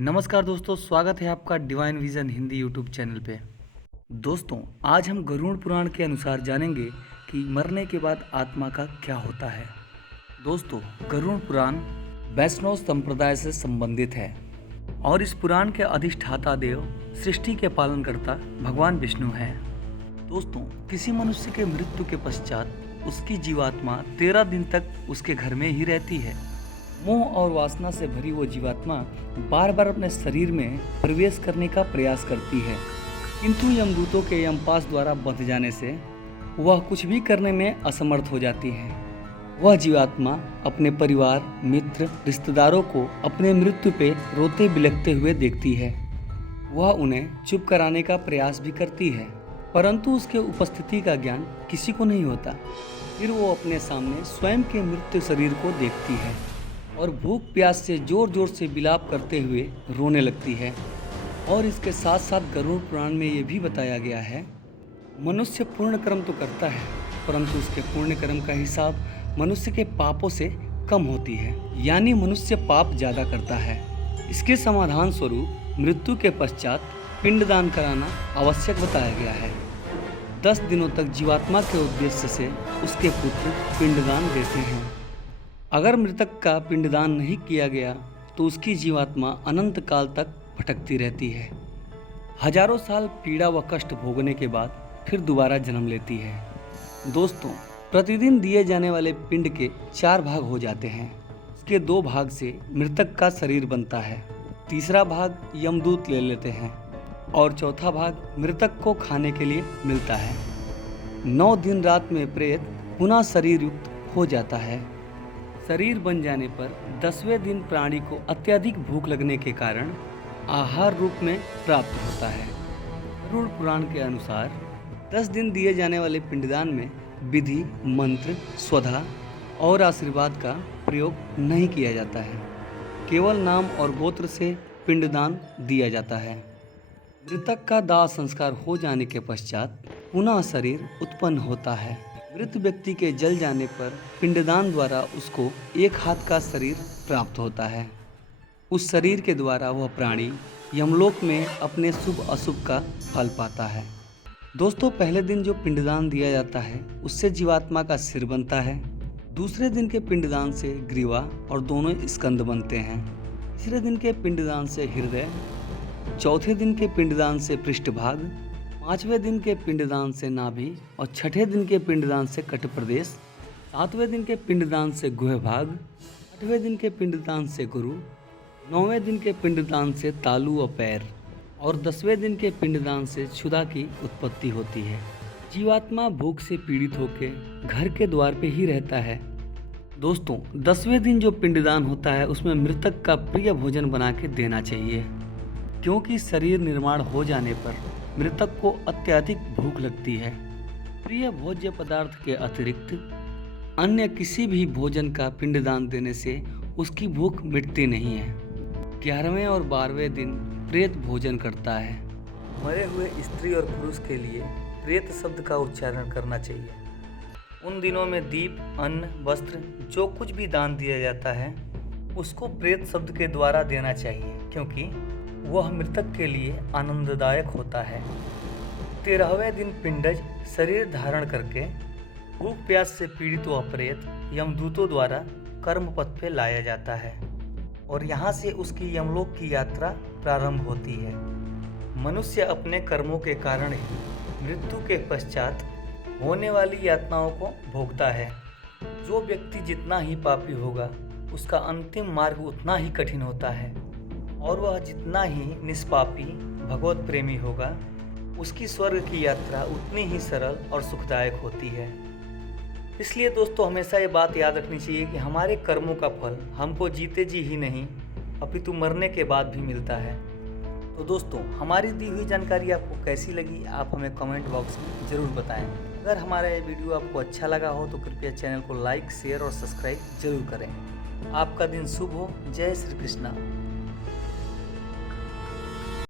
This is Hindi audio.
नमस्कार दोस्तों, स्वागत है आपका divine vision Hindi YouTube channel पे। दोस्तों, आज हम गरुड़ पुराण के अनुसार जानेंगे कि मरने के बाद आत्मा का क्या होता है। दोस्तों, गरुड़ पुराण वैष्णव संप्रदाय से संबंधित है और इस पुराण के अधिष्ठाता देव सृष्टि के पालनकर्ता भगवान विष्णु हैं। दोस्तों, किसी मनुष्य के मृत्यु के पश्चात उसकी जीवात्मा 13 दिन तक उसके घर में ही रहती है। मोह और वासना से भरी वो जीवात्मा बार बार अपने शरीर में प्रवेश करने का प्रयास करती है, किंतु यमदूतों के यमपाश द्वारा बंध जाने से वह कुछ भी करने में असमर्थ हो जाती है। वह जीवात्मा अपने परिवार, मित्र, रिश्तेदारों को अपने मृत्यु पे रोते बिलखते हुए देखती है। वह उन्हें चुप कराने का प्रयास भी करती है, परंतु उसके उपस्थिति का ज्ञान किसी को नहीं होता। फिर वो अपने सामने स्वयं के मृत्यु शरीर को देखती है और भूख प्यास से जोर जोर से विलाप करते हुए रोने लगती है। और इसके साथ साथ गरुड़ पुराण में ये भी बताया गया है, मनुष्य पूर्ण कर्म तो करता है, परंतु उसके पूर्ण कर्म का हिसाब मनुष्य के पापों से कम होती है, यानी मनुष्य पाप ज़्यादा करता है। इसके समाधान स्वरूप मृत्यु के पश्चात पिंडदान कराना आवश्यक बताया गया है। 10 दिनों तक जीवात्मा के उद्देश्य से उसके पुत्र पिंडदान देते हैं। अगर मृतक का पिंडदान नहीं किया गया तो उसकी जीवात्मा अनंत काल तक भटकती रहती है। हजारों साल पीड़ा व कष्ट भोगने के बाद फिर दोबारा जन्म लेती है। दोस्तों, प्रतिदिन दिए जाने वाले पिंड के 4 भाग हो जाते हैं। इसके 2 भाग से मृतक का शरीर बनता है, तीसरा भाग यमदूत ले लेते हैं और चौथा भाग मृतक को खाने के लिए मिलता है। 9 दिन रात में प्रेत पुनः शरीर युक्त हो जाता है। शरीर बन जाने पर 10वें दिन प्राणी को अत्यधिक भूख लगने के कारण आहार रूप में प्राप्त होता है। गरुड़ पुराण के अनुसार 10 दिन दिए जाने वाले पिंडदान में विधि, मंत्र, स्वधा और आशीर्वाद का प्रयोग नहीं किया जाता है। केवल नाम और गोत्र से पिंडदान दिया जाता है। मृतक का दाह संस्कार हो जाने के पश्चात पुनः शरीर उत्पन्न होता है। मृत व्यक्ति के जल जाने पर पिंडदान द्वारा उसको 1 हाथ का शरीर प्राप्त होता है। उस शरीर के द्वारा वह प्राणी यमलोक में अपने शुभ अशुभ का फल पाता है। दोस्तों, पहले दिन जो पिंडदान दिया जाता है उससे जीवात्मा का सिर बनता है। दूसरे दिन के पिंडदान से ग्रीवा और दोनों स्कंद बनते हैं। तीसरे दिन के पिंडदान से हृदय, चौथे दिन के पिंडदान से पृष्ठभाग, 5वें दिन के पिंडदान से नाभि और 6ठे दिन के पिंडदान से कट प्रदेश, 7वें दिन के पिंडदान से गुह भाग, 8वें दिन के पिंडदान से गुरु, 9वें दिन के पिंडदान से तालू और पैर और 10वें दिन के पिंडदान से क्षुधा की उत्पत्ति होती है। जीवात्मा भूख से पीड़ित होकर घर के द्वार पे ही रहता है। दोस्तों, 10वें दिन जो पिंडदान होता है उसमें मृतक का प्रिय भोजन बना के देना चाहिए, क्योंकि शरीर निर्माण हो जाने पर मृतक को अत्यधिक भूख लगती है। प्रिय भोज्य पदार्थ के अतिरिक्त अन्य किसी भी भोजन का पिंडदान देने से उसकी भूख मिटती नहीं है। 11वें और 12वें दिन प्रेत भोजन करता है। मरे हुए स्त्री और पुरुष के लिए प्रेत शब्द का उच्चारण करना चाहिए। उन दिनों में दीप, अन्न, वस्त्र जो कुछ भी दान दिया जाता है उसको प्रेत शब्द के द्वारा देना चाहिए, क्योंकि वह मृतक के लिए आनंददायक होता है। 13वें दिन पिंडज शरीर धारण करके भूख प्यास से पीड़ित वह प्रेत यमदूतों द्वारा कर्म पथ पे लाया जाता है और यहाँ से उसकी यमलोक की यात्रा प्रारंभ होती है। मनुष्य अपने कर्मों के कारण ही मृत्यु के पश्चात होने वाली यातनाओं को भोगता है। जो व्यक्ति जितना ही पापी होगा उसका अंतिम मार्ग उतना ही कठिन होता है और वह जितना ही निष्पापी भगवत प्रेमी होगा उसकी स्वर्ग की यात्रा उतनी ही सरल और सुखदायक होती है। इसलिए दोस्तों, हमेशा ये बात याद रखनी चाहिए कि हमारे कर्मों का फल हमको जीते जी ही नहीं अपितु मरने के बाद भी मिलता है। तो दोस्तों, हमारी दी हुई जानकारी आपको कैसी लगी आप हमें कमेंट बॉक्स में ज़रूर बताएं। अगर हमारा ये वीडियो आपको अच्छा लगा हो तो कृपया चैनल को लाइक, शेयर और सब्सक्राइब जरूर करें। आपका दिन शुभ हो। जय श्री कृष्णा।